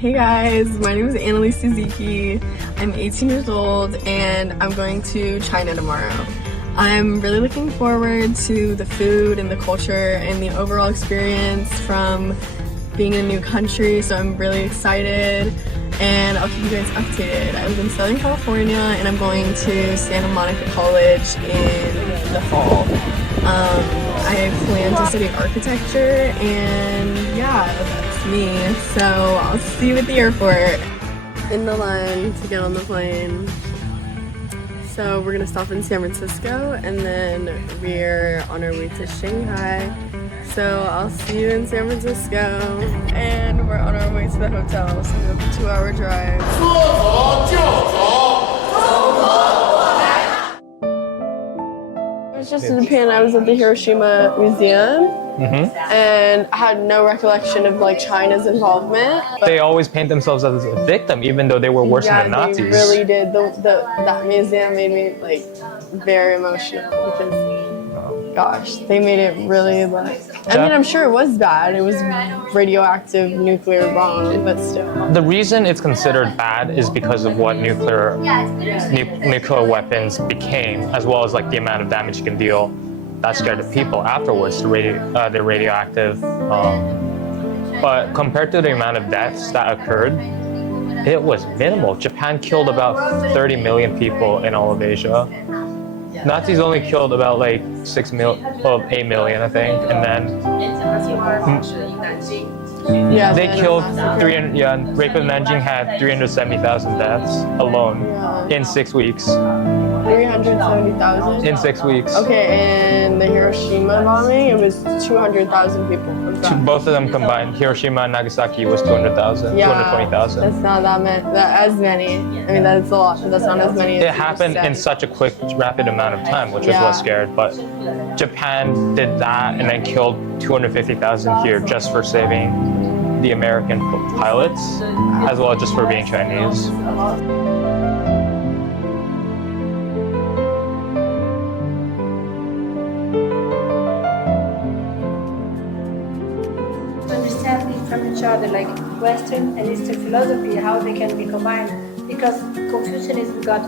Hey guys, my name is Annalise Suzuki. I'm 18 years old and I'm going to China tomorrow. I'm really looking forward to the food and the culture and the overall experience from being in a new country, so I'm really excited and I'll keep you guys updated. I live in Southern California and I'm going to Santa Monica College in the fall. I plan to study architecture and yeah, that's me. So I'll see you at the airport. In the line to get on the plane. So we're gonna stop in San Francisco and then we're on our way to Shanghai. So I'll see you in San Francisco. And we're on our way to the hotel, so we have a 2-hour drive. I was just in Japan. I was at the Hiroshima Museum. And I had no recollection of like China's involvement. They always paint themselves as a victim, even though they were worse than the Nazis. Yeah, they really did. That museum made me like very emotional because, gosh, they made it really like. I mean, I'm sure it was bad. It was radioactive nuclear bomb, but still. The reason it's considered bad is because of what nuclear weapons became, as well as like the amount of damage you can deal. That scared the people afterwards, the radioactive. But compared to the amount of deaths that occurred, it was minimal. Japan killed about 30 million people in all of Asia. Nazis only killed about like 8 million, I think, and then they killed 300. Yeah, rape of Nanjing had 370,000 deaths alone in 6 weeks. 370,000? In 6 weeks. Okay, and the Hiroshima bombing, it was 200,000 people. Both of them combined. Hiroshima and Nagasaki was 200,000, 220,000. That's not as many. I mean, that's a lot, but that's not as many as it happened in such a quick, rapid amount of time, which is what scared. But Japan did that and then killed 250,000 here just for saving the American pilots, as well as just for being Chinese. Understanding from each other, like Western and Eastern philosophy, how they can be combined. Because Confucianism got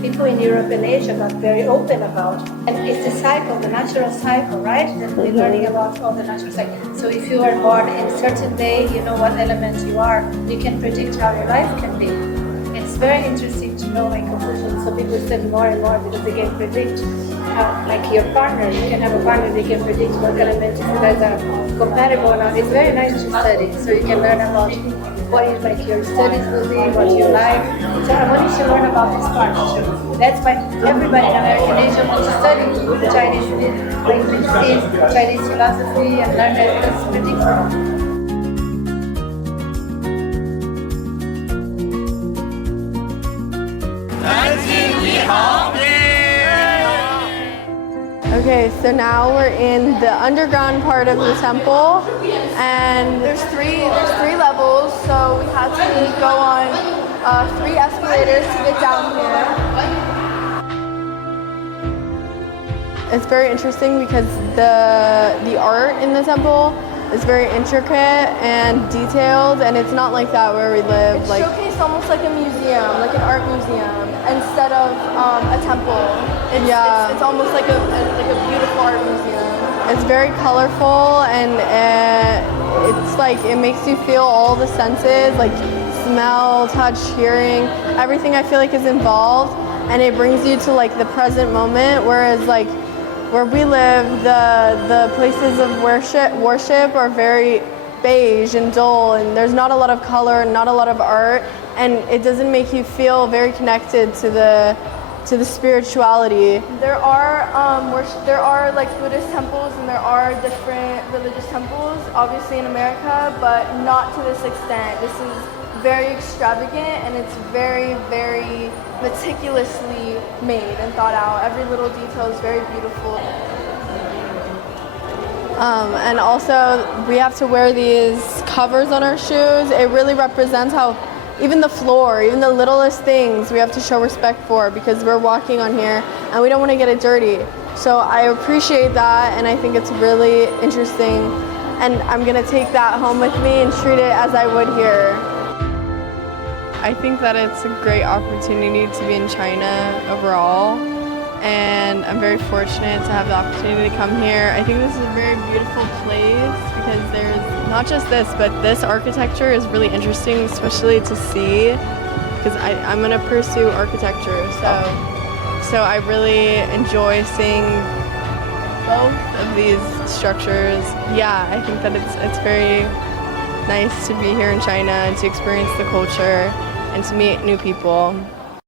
people in Europe and Asia got very open about, and it's the cycle, the natural cycle, right? And we're learning about all the natural cycle. So if you are born in a certain day, you know what element you are. You can predict how your life can be. It's very interesting to know like Confucian. So people study more and more because they can predict how, like your partner, you can have a partner, they can predict what element you guys are compatible or not. It's very nice to study, so you can learn about what is like your studies will be, what you like. So I want you to learn about this part too. That's why everybody in American Asia wants to study Chinese linguistics, Chinese philosophy, and learn that because it's pretty cool. Okay, so now we're in the underground part of the temple, and there's three levels, so we had to go on 3 escalators to get down here. It's very interesting because the art in the temple is very intricate and detailed, and it's not like that where we live. It's like showcased almost like a museum, like an art museum, instead of a temple. It's almost like a beautiful art museum. It's very colorful, and it's like it makes you feel all the senses, like smell, touch, hearing. Everything I feel like is involved, and it brings you to like the present moment. Whereas like where we live, the places of worship are very beige and dull, and there's not a lot of color and not a lot of art, and it doesn't make you feel very connected to the spirituality. There are like Buddhist temples and there are different religious temples, obviously in America, but not to this extent. This is very extravagant and it's very, very meticulously made and thought out. Every little detail is very beautiful. And also we have to wear these covers on our shoes. It really represents how even the floor, even the littlest things we have to show respect for because we're walking on here and we don't want to get it dirty. So I appreciate that and I think it's really interesting and I'm going to take that home with me and treat it as I would here. I think that it's a great opportunity to be in China overall, and I'm very fortunate to have the opportunity to come here. I think this is a very beautiful place because there's not just this, but this architecture is really interesting, especially to see, because I'm going to pursue architecture, so I really enjoy seeing both of these structures. Yeah, I think that it's very nice to be here in China and to experience the culture and to meet new people.